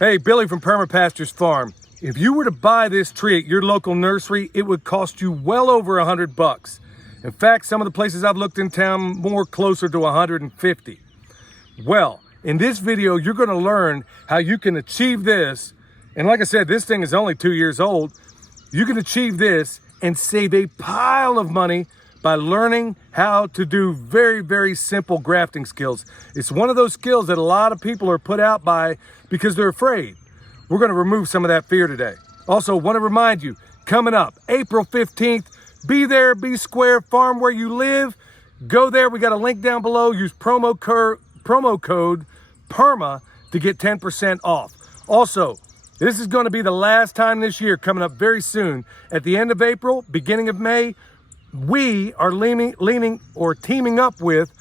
Hey, Billy from Perma Pastures Farm. If you were to buy this tree at your local nursery, it would cost you well over $100. In fact, some of the places I've looked in town, more closer to 150. Well, in this video, you're gonna learn how you can achieve this. And like I said, this thing is only 2 years old. You can achieve this and save a pile of money by learning how to do very, very simple grafting skills. It's one of those skills that a lot of people are put out by because they're afraid. We're gonna remove some of that fear today. Also, wanna remind you, coming up, April 15th, be there, be square, farm where you live. Go there, we got a link down below. Use promo code PERMA to get 10% off. Also, this is gonna be the last time this year, coming up very soon. At the end of April, beginning of May, we are teaming up with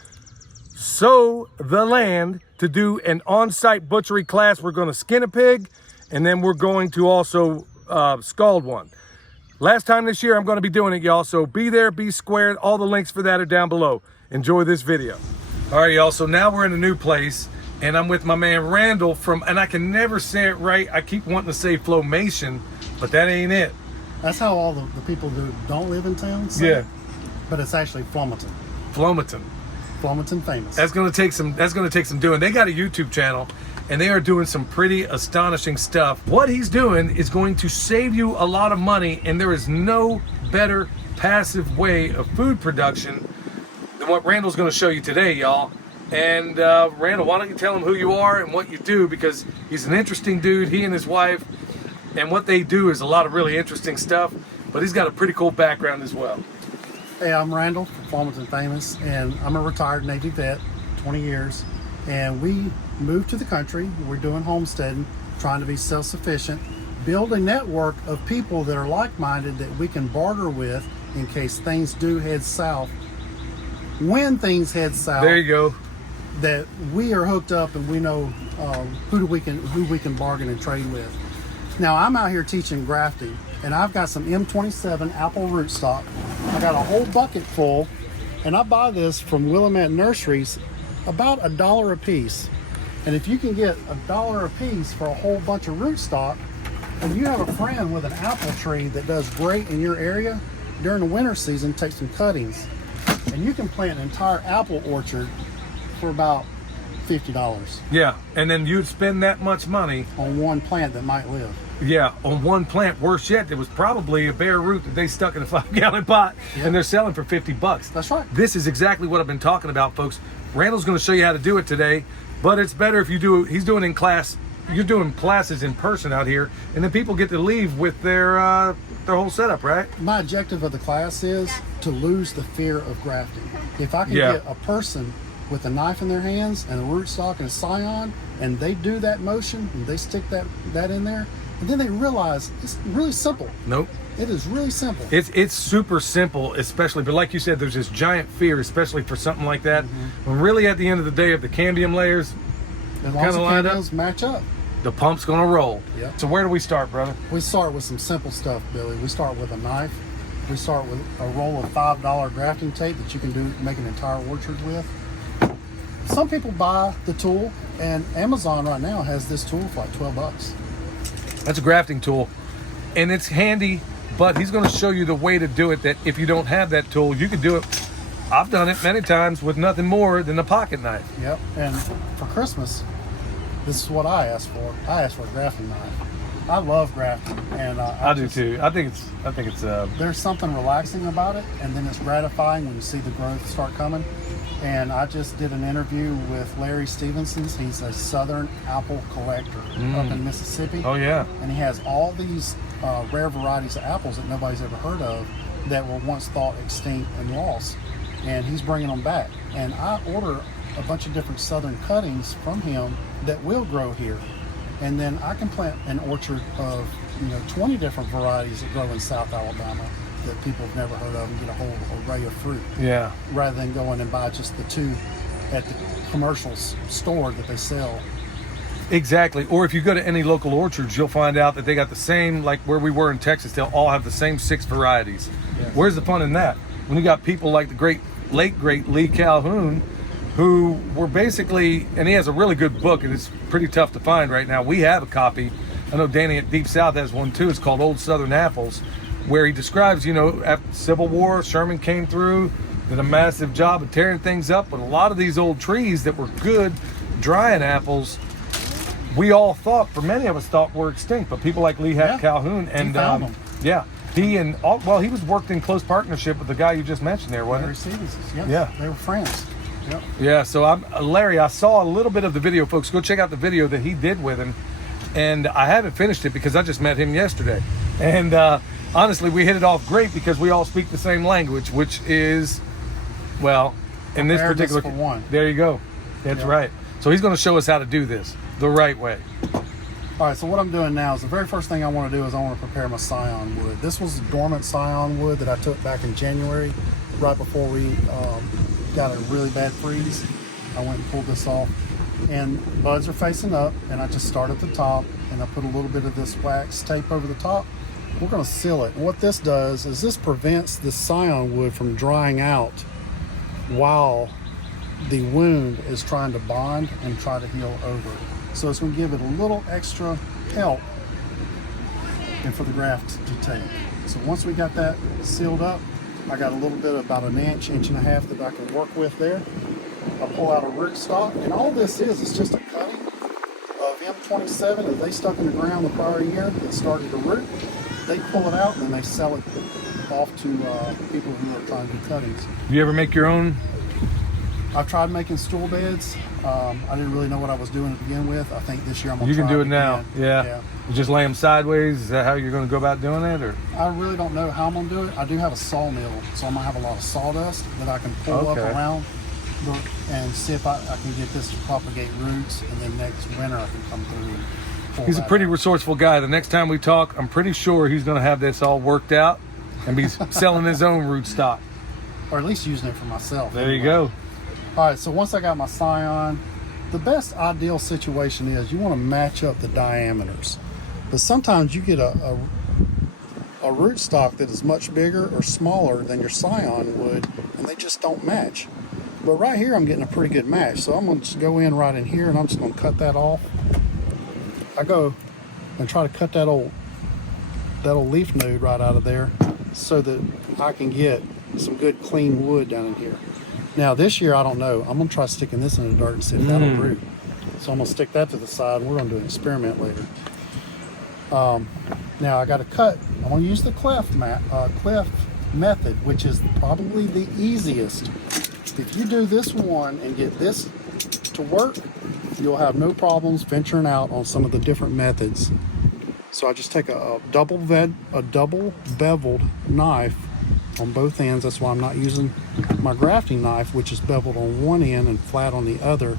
Sow the Land to do an on-site butchery class. We're gonna skin a pig, and then we're going to also scald one. Last time this year, I'm gonna be doing it, y'all. So be there, be squared. All the links for that are down below. Enjoy this video. All right, y'all, so now we're in a new place, and I'm with my man Randall from, and I can never say it right. I keep wanting to say Flowmation, but that ain't it. That's how all the people who don't live in town say it, but it's actually Flomaton. Flomaton famous. That's gonna take some doing. They got a YouTube channel and they are doing some pretty astonishing stuff. What he's doing is going to save you a lot of money, and there is no better passive way of food production than what Randall's gonna show you today, y'all. And Randall, why don't you tell him who you are and what you do, because he's an interesting dude, he and his wife. And what they do is a lot of really interesting stuff, but he's got a pretty cool background as well. Hey, I'm Randall from Flomaton Famous, and I'm a retired Navy vet, 20 years. And we moved to the country. We're doing homesteading, trying to be self-sufficient, build a network of people that are like-minded that we can barter with in case things do head south. When things head south, there you go. That we are hooked up and we know who we can bargain and trade with. Now, I'm out here teaching grafting, and I've got some M27 apple rootstock. I got a whole bucket full, and I buy this from Willamette Nurseries about $1 a piece. And if you can get $1 a piece for a whole bunch of rootstock, and you have a friend with an apple tree that does great in your area, during the winter season, take some cuttings, and you can plant an entire apple orchard for about $50. Yeah, and then you'd spend that much money on one plant that might live. Yeah, on one plant. Worse yet, it was probably a bare root that they stuck in a 5-gallon pot, and they're selling for $50. That's right. This is exactly what I've been talking about, folks. Randall's going to show you how to do it today, but it's better if you do. He's doing in class. You're doing classes in person out here, and then people get to leave with their whole setup, right? My objective of the class is to lose the fear of grafting. If I can get a person with a knife in their hands and a rootstock and a scion, and they do that motion, and they stick that in there, and then they realize it's really simple. Nope. It is really simple. It's super simple, especially, but like you said, there's this giant fear, especially for something like that. When really at the end of the day, if the cambium layers as long as the cambiums match up, the pump's gonna roll. Yep. So where do we start, brother? We start with some simple stuff, Billy. We start with a knife. We start with a roll of $5 grafting tape that you can make an entire orchard with. Some people buy the tool, and Amazon right now has this tool for like $12. That's a grafting tool, and it's handy, but he's going to show you the way to do it, that if you don't have that tool, you can do it. I've done it many times with nothing more than a pocket knife. Yep, and for Christmas, this is what I asked for. I asked for a grafting knife. I love grafting, and I do too. I think it's there's something relaxing about it, and then it's gratifying when you see the growth start coming. And I just did an interview with Larry Stevenson's. He's a southern apple collector up in Mississippi. Oh yeah. And he has all these rare varieties of apples that nobody's ever heard of that were once thought extinct and lost. And he's bringing them back. And I order a bunch of different southern cuttings from him that will grow here. And then I can plant an orchard of 20 different varieties that grow in South Alabama that people have never heard of, and get a whole array of fruit. Yeah. Rather than going and buy just the two at the commercial store that they sell. Exactly. Or if you go to any local orchards, you'll find out that they got the same, like where we were in Texas, they'll all have the same 6 varieties. Yes. Where's the fun in that? When you got people like the late great Lee Calhoun, who were basically, and he has a really good book, and it's pretty tough to find right now. We have a copy. I know Danny at Deep South has one too. It's called Old Southern Apples, where he describes, you know, after the Civil War, Sherman came through, did a massive job of tearing things up, but a lot of these old trees that were good drying apples, we all thought, for many of us thought, were extinct, but people like Lee Hack Calhoun and yeah, he and well, he was worked in close partnership with the guy you just mentioned there, wasn't he? Yeah, they were friends. Yep. Yeah, so Larry, I saw a little bit of the video, folks. Go check out the video that he did with him, and I haven't finished it because I just met him yesterday, and honestly, we hit it off great because we all speak the same language, which is, well, in this particular for one. There you go. That's right. So he's going to show us how to do this the right way. All right, so what I'm doing now is the very first thing I want to do is I want to prepare my scion wood. This was dormant scion wood that I took back in January, right before we got a really bad freeze. I went and pulled this off, and buds are facing up, and I just start at the top, and I put a little bit of this wax tape over the top. We're going to seal it. And what this does is this prevents the scion wood from drying out while the wound is trying to bond and try to heal over. So it's going to give it a little extra help and for the graft to take. So once we got that sealed up, I got a little bit, about an inch, inch and a half that I can work with there. I'll pull out a rootstock, and all this is just a cutting of M27 that they stuck in the ground the prior year that started to root. They pull it out and then they sell it off to people who are trying to do cuttings. Do you ever make your own? I've tried making stool beds. I didn't really know what I was doing to begin with. I think this year I'm going to try. You can do it now. again. Yeah. You just lay them sideways. Is that how you're going to go about doing it, or? I really don't know how I'm going to do it. I do have a sawmill, so I'm going to have a lot of sawdust that I can pull up around and see if I can get this to propagate roots, and then next winter I can come through and pull He's a pretty resourceful guy. The next time we talk, I'm pretty sure he's going to have this all worked out and be selling his own rootstock. Or at least using it for myself. There you go. All right, so once I got my scion, the best ideal situation is you want to match up the diameters. But sometimes you get a rootstock that is much bigger or smaller than your scion would, and they just don't match. But right here, I'm getting a pretty good match. So I'm going to just go in right in here, and I'm just going to cut that off. I go and try to cut that old leaf node right out of there so that I can get some good clean wood down in here. Now this year, I don't know. I'm gonna try sticking this in the dirt and see if that'll root. So I'm gonna stick that to the side. We're gonna do an experiment later. Now I got to cut. I'm gonna use the cleft method, which is probably the easiest. If you do this one and get this to work, you'll have no problems venturing out on some of the different methods. So I just take a double beveled knife on both ends. That's why I'm not using my grafting knife, which is beveled on one end and flat on the other,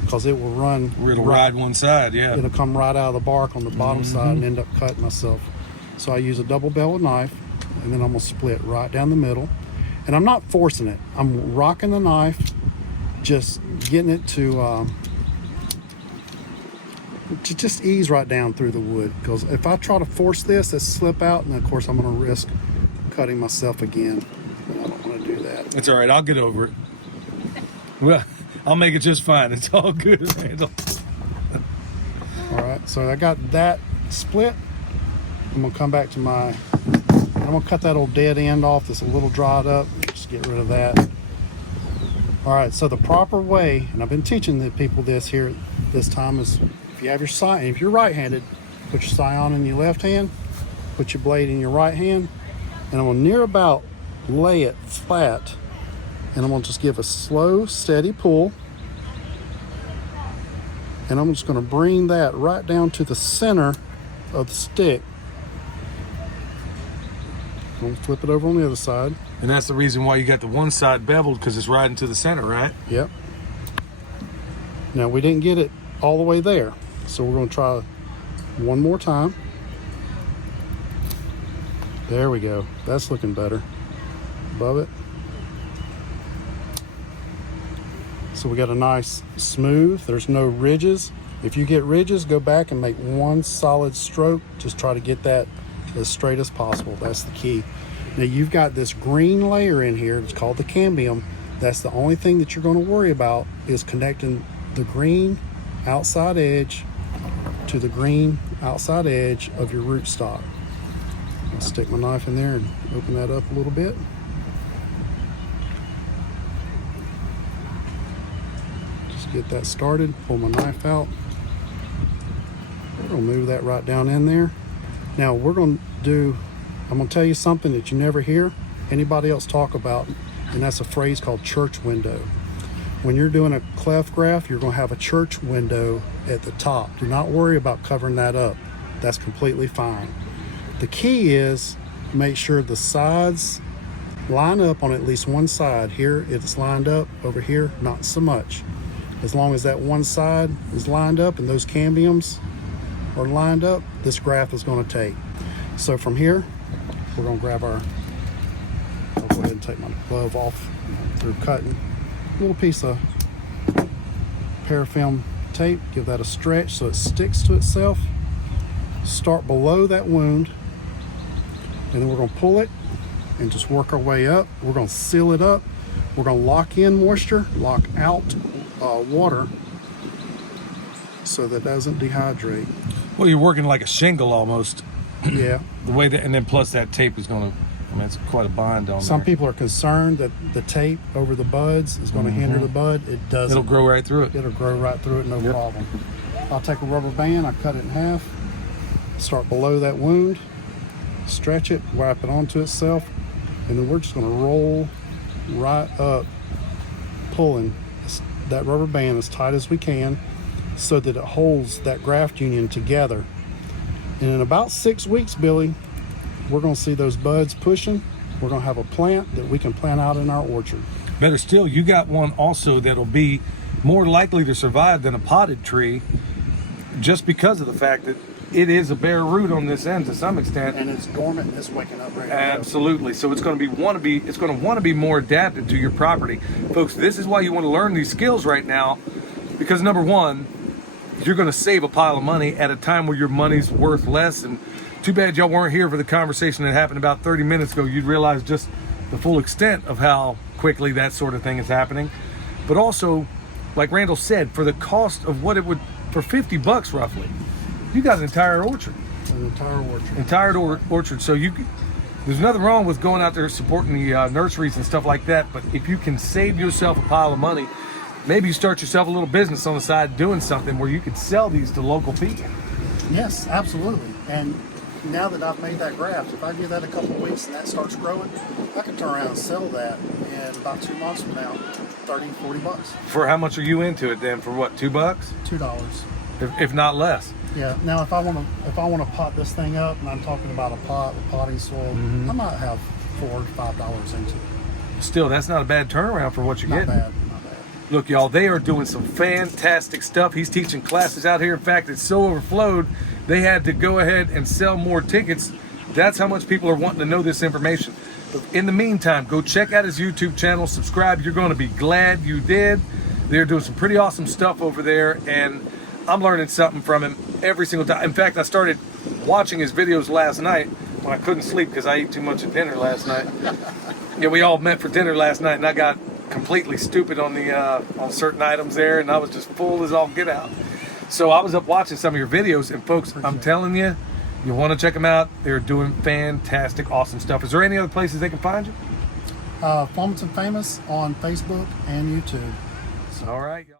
because it will run. It'll ride one side, yeah. It'll come right out of the bark on the bottom side and end up cutting myself. So I use a double beveled knife, and then I'm gonna split right down the middle. And I'm not forcing it. I'm rocking the knife, just getting it to just ease right down through the wood. Because if I try to force this, it'll slip out, and of course I'm gonna risk cutting myself again. I don't want to do that. It's all right. I'll get over it. Well, I'll make it just fine. It's all good. All right. So I got that split. I'm gonna come back to I'm gonna cut that old dead end off that's a little dried up. Just get rid of that. All right. So the proper way, and I've been teaching the people this here this time, is if you have your scion, if you're right-handed, put your scion in your left hand, put your blade in your right hand. And I'm going to near about lay it flat, and I'm going to just give a slow, steady pull. And I'm just going to bring that right down to the center of the stick. I'm going to flip it over on the other side. And that's the reason why you got the one side beveled, because it's riding to the center, right? Yep. Now we didn't get it all the way there, so we're going to try one more time. There we go. That's looking better. Above it. So we got a nice smooth. There's no ridges. If you get ridges, go back and make one solid stroke. Just try to get that as straight as possible. That's the key. Now you've got this green layer in here. It's called the cambium. That's the only thing that you're going to worry about, is connecting the green outside edge to the green outside edge of your rootstock. I'll stick my knife in there and open that up a little bit. Just get that started, pull my knife out. We're going to move that right down in there. Now I'm going to tell you something that you never hear anybody else talk about, and that's a phrase called church window. When you're doing a cleft graft, you're going to have a church window at the top. Do not worry about covering that up. That's completely fine. The key is make sure the sides line up on at least one side. Here it's lined up, over here not so much. As long as that one side is lined up and those cambiums are lined up, this graft is going to take. So from here, we're going to grab our, I'll go ahead and take my glove off through cutting. A little piece of paraffin tape, give that a stretch so it sticks to itself. Start below that wound, and then we're going to pull it and just work our way up. We're going to seal it up. We're going to lock in moisture, lock out water so that it doesn't dehydrate. Well, you're working like a shingle almost. Yeah. The way that, and then plus that tape is going to, I mean, it's quite a bind on Some there. people are concerned that the tape over the buds is going to hinder the bud. It doesn't. It'll grow right through it. It'll grow right through it, no problem. I'll take a rubber band, I cut it in half, start below that wound, stretch it, wrap it onto itself, and then we're just going to roll right up, pulling that rubber band as tight as we can so that it holds that graft union together. And in about 6 weeks, Billy, we're going to see those buds pushing. We're going to have a plant that we can plant out in our orchard. Better still, you got one also that'll be more likely to survive than a potted tree, just because of the fact that it is a bare root on this end to some extent. And it's dormant, it's waking up right now. Absolutely. So it's going to want to be more adapted to your property. Folks, this is why you want to learn these skills right now, because number one, you're going to save a pile of money at a time where your money's worth less. And too bad y'all weren't here for the conversation that happened about 30 minutes ago. You'd realize just the full extent of how quickly that sort of thing is happening. But also, like Randall said, for the cost of what it would, for 50 bucks roughly, you got an entire orchard. An entire orchard. Orchard. So there's nothing wrong with going out there supporting the nurseries and stuff like that. But if you can save yourself a pile of money, maybe you start yourself a little business on the side doing something where you could sell these to local people. Yes, absolutely. And now that I've made that graft, if I give that a couple of weeks and that starts growing, I can turn around and sell that in about 2 months from now, 30, 40 bucks. For how much are you into it then? For what, $2? $2. If not less. Yeah. Now, if I want to pot this thing up, and I'm talking about a pot with potting soil, I might have $4 or $5 into it. Still, that's not a bad turnaround for what you're getting. Not bad. Look, y'all, they are doing some fantastic stuff. He's teaching classes out here. In fact, it's so overflowed, they had to go ahead and sell more tickets. That's how much people are wanting to know this information. But in the meantime, go check out his YouTube channel, subscribe. You're going to be glad you did. They're doing some pretty awesome stuff over there, and I'm learning something from him every single time. In fact, I started watching his videos last night when I couldn't sleep because I ate too much at dinner last night. Yeah, we all met for dinner last night, and I got completely stupid on the on certain items there, and I was just full as all get out. So I was up watching some of your videos, and folks, I'm telling you, you want to check them out. They're doing fantastic, awesome stuff. Is there any other places they can find you? Farmington Famous on Facebook and YouTube. All right, y'all.